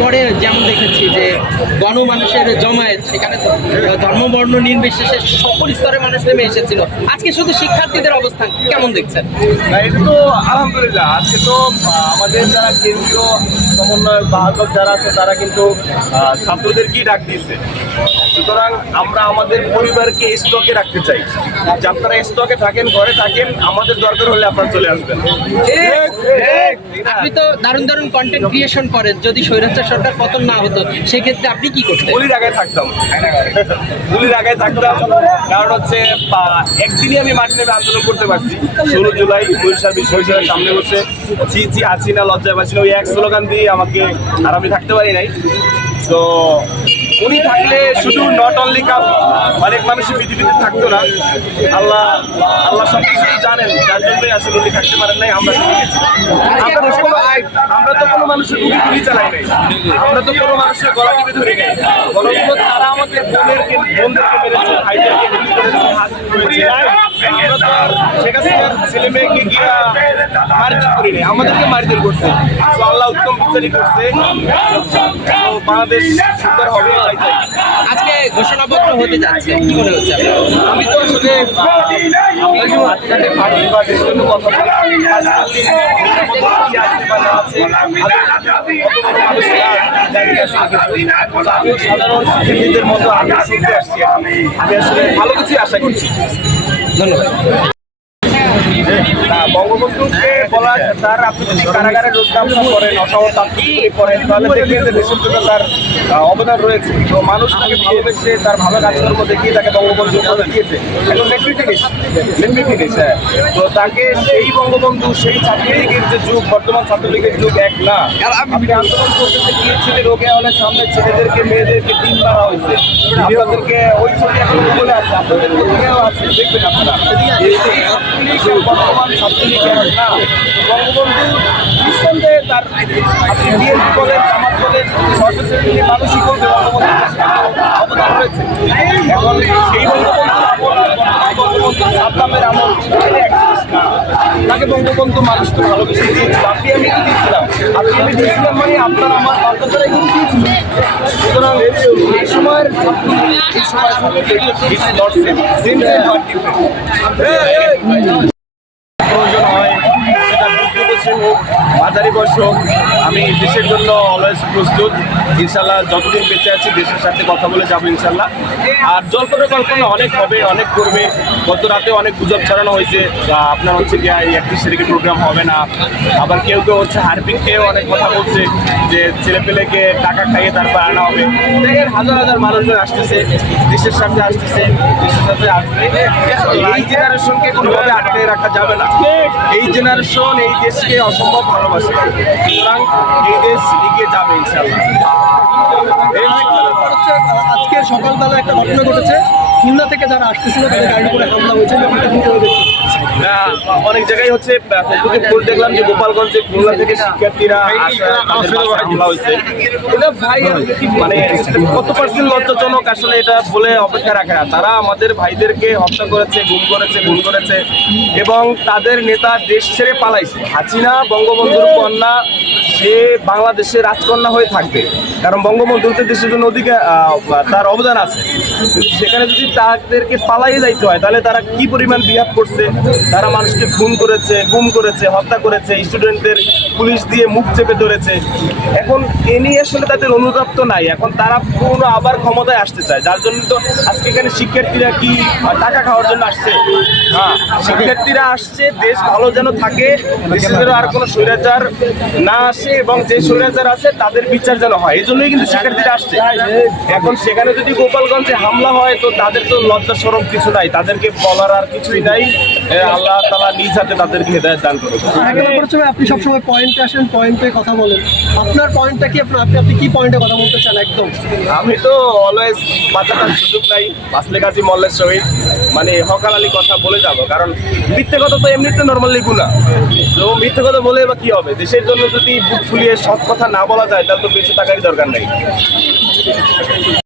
পরে যেমন দেখেছি যে গণমানুষের জমায়েত, সেখানে ধর্ম বর্ণ নির্বিশেষে সকল স্তরের মানুষ নেমে এসেছিল। আজকে শুধু শিক্ষার্থীদের অবস্থান কেমন দেখছেন? এটা তো আলহামদুলিল্লাহ, আজকে তো আমাদের যারা কেন্দ্রীয় সমন্বয়ক বাহক যারা আছে তারা কিন্তু ছাত্রদেরকেই ডাক দিয়েছে। সুতরাং আমরা আমাদের পরিবারকে স্টকে রাখতে চাই যে আপনারা স্টকে থাকেন, ঘরে থাকেন, আমাদের দরকার হলে আপনারা চলে আসবেন। আপনি তো দারুণ দারুণ কন্টেন্ট ক্রিয়েশন করেন, যদি স্বৈরাচার সরকার পতন না হতো সেক্ষেত্রে আপনি কি করতেন? গুলির আগায় থাকতাম, গুলির আগায় থাকতাম। কারণ হচ্ছে একদিনই আমি মাঠে নেমে আন্দোলন করতে পারছি। 16 জুলাই বরিশাল বিশ্ববিদ্যালয়ের সামনে বসে ছি আছি না লজ্জায় পাচ্ছি না, ওই এক স্লোগান দিয়ে আমাকে আর আমি থাকতে পারি নাই। তো উনি থাকলে শুধু নট অনলি অনেক মানুষের পৃথিবীতে থাকতো না। আল্লাহ সব কিছু জানেন, যার জন্যই আসলে উনি থাকতে পারেন নাই। আমরা তো কোনো মানুষের গুলি চালাই নাই, আমরা তো কোনো মানুষের গলা টিপে ধরি নাই। গণতন্ত্র তারা আমাদের বোনদেরকে মেরেছে, ভাইদেরকে গুলি করেছে, হাত করেছে। আমরা তো আর শেখ হাসিনার ছেলে মেয়েকে গিয়ে মারধর করি নাই, আমাদেরকে মারধর করছে। তো আল্লাহ উত্তম বিচারই করছে, বাংলাদেশ সুন্দর হবে। আজকে ঘোষণাপত্র হতে যাচ্ছে, কি মনে হচ্ছে? আমি তো আসলে দেশের জন্য কথা বলি, আমিও সাধারণ শিক্ষার্থীদের মতো আমি শুনতে আসছি। আমি আসলে ভালো কিছুই আশা করছি। ধন্যবাদ। বঙ্গবন্ধুকে বলা, তার আপনি যদি কারাগারে রোজগামসা করেন, অসহতাত্ত্বিক করেন, তাহলে দেখবেন যে দেশের জন্য তার অবদান রয়েছে। তো মানুষ তাকে ভালোবেসে তার ভালো কাজকর্ম দেখিয়ে তাকে বঙ্গবন্ধু দিয়েছে। এখন লেটমি ফিনিশ, হ্যাঁ। তো তাকে সেই বঙ্গবন্ধু, সেই ছাত্রলীগের যে যুগ, বর্তমান ছাত্রলীগের যুগ এক না। আপনি আন্দোলন করতে গিয়েছিলেন, রোগে হলের সামনে ছেলেদেরকে মেয়েদেরকে দিন মারা হয়েছে। আপনাদেরকে ওই ছবি এখন বলে আছে, আপনাদের পত্রিকাও আছে, দেখবেন আপনারা। বর্তমান ছাত্রলীগ না, বঙ্গবন্ধু নিঃসন্দেহে তার আপনি বিএনপি বলেন, জামাত বলেন, সর্বশ্রেণী মানুষই করবে বঙ্গবন্ধু অবদান রয়েছে। এখন সেই বঙ্গবন্ধু সাদ্দামের আমল তাকে বঙ্গবন্ধু মানুষ তো ভালোবেসে দিয়েছিল। আপনি আমি তো দিয়েছিলাম, আমি দিয়েছিলাম, মানে আপনার আমার বাধ্যতারা এগুলো দিয়েছিল। সুতরাং এই সময়ের প্রয়োজন হয়, সেটা বুদ্ধ বসে হোক, মাঝারি বয়স হোক, আমি দেশের জন্য অলওয়েজ প্রস্তুত। ইনশাল্লাহ যতদিন বেঁচে আছি দেশের সাথে কথা বলে যাবো ইনশাল্লাহ। আর জল্পনা কল্পনা অনেক হবে, অনেক করবে। গত রাতে অনেক গুজব ছড়ানো হয়েছে, আপনার হচ্ছে গিয়ে 31 তারিখে প্রোগ্রাম হবে না। আবার কেউ কেউ হচ্ছে হারপিক খেয়েও অনেক কথা বলছে যে ছেলেপেলেকে টাকা খাইয়ে তারপর আনা হবে। দেখেন হাজার হাজার মানুষজন আসতেছে, দেশের সাথে আসতেছে, দেশের সাথে আসবে। এই জেনারেশনকে কোনোভাবে আটকে রাখা যাবে না। এই জেনারেশন এই দেশকে অসম্ভব ভালোবাসে, সুতরাং এই দেশ এগিয়ে যাবে ইনশাআল্লাহ। আজকে সকালবেলা একটা ঘটনা ঘটেছে, খুলনা থেকে যারা আসতেছিল তাদের গাড়ির উপরে হামলা হয়েছে। অনেক জায়গায় হচ্ছে ফেসবুকে পোস্ট দেখলাম যে গোপালগঞ্জে খুলনা থেকে শিক্ষার্থীরা হামলা হয়েছে। এটা ভাই মানে কত পার্সেন্ট লজ্জাজনক আসলে এটা বলে অপেক্ষা রাখে না। তারা আমাদের ভাইদেরকে হত্যা করেছে, গুম করেছে এবং তাদের নেতা দেশ ছেড়ে পালাইছে। হাসিনা বঙ্গবন্ধুর কন্যা, সে বাংলাদেশের রাজকন্যা হয়ে থাকবে, কারণ বঙ্গবন্ধুতে দেশের জন্য অধিকার তার অবদান আছে। সেখানে যদি তাদেরকে পালাইয়ে যাইতে হয় তাহলে তারা কি পরিমাণ বিহেভ করছে। তারা মানুষকে খুন করেছে, গুম করেছে, হত্যা করেছে, স্টুডেন্টদের পুলিশ দিয়ে মুখ চেপে ধরেছে। এখন এ নিয়ে আসলে তাদের অনুতাপ্ত নাই, এখন তারা পুরো আবার ক্ষমতায় আসতে চায়। যার জন্য তো আজকে এখানে শিক্ষার্থীরা কি টাকা খাওয়ার জন্য আসছে? হ্যাঁ, শিক্ষার্থীরা আসছে দেশ ভালো যেন থাকে, দেশে যেন আর কোনো স্বৈরাচার না আসে এবং যে স্বৈরাচার আছে তাদের বিচার যেন হয়, এই জন্যই কিন্তু শিক্ষার্থীরা আসছে। এখন সেখানে যদি গোপালগঞ্জে হামলা হয় তো তাদের তো লজ্জা শরম কিছু নাই, তাদেরকে বলার আর কিছুই নাই। আল্লাহ তাআলা নিজ হাতে তাদেরকে হেদায়েত দান করুন। আপনি সবসময় পয়েন্টে আসেন, পয়েন্টে কথা বলেন, আপনার পয়েন্টটা কি? আপনি কি পয়েন্টে কথা বলতে চান? একদম আমি তো অলওয়েজ বাঁচাটার সুযোগ নাই, বাঁচলে কাজী মল্লের সহিত মানে হকালালি কথা বলে যাব, কারণ মিথ্যে কথা তো এমনিতে নর্মালি গুনাহ। তো মিথ্যে কথা বলে বা কি হবে? দেশের জন্য যদি বুক ফুলিয়ে সৎ কথা না বলা যায় তাহলে তো বেঁচে থাকারই দরকার নেই।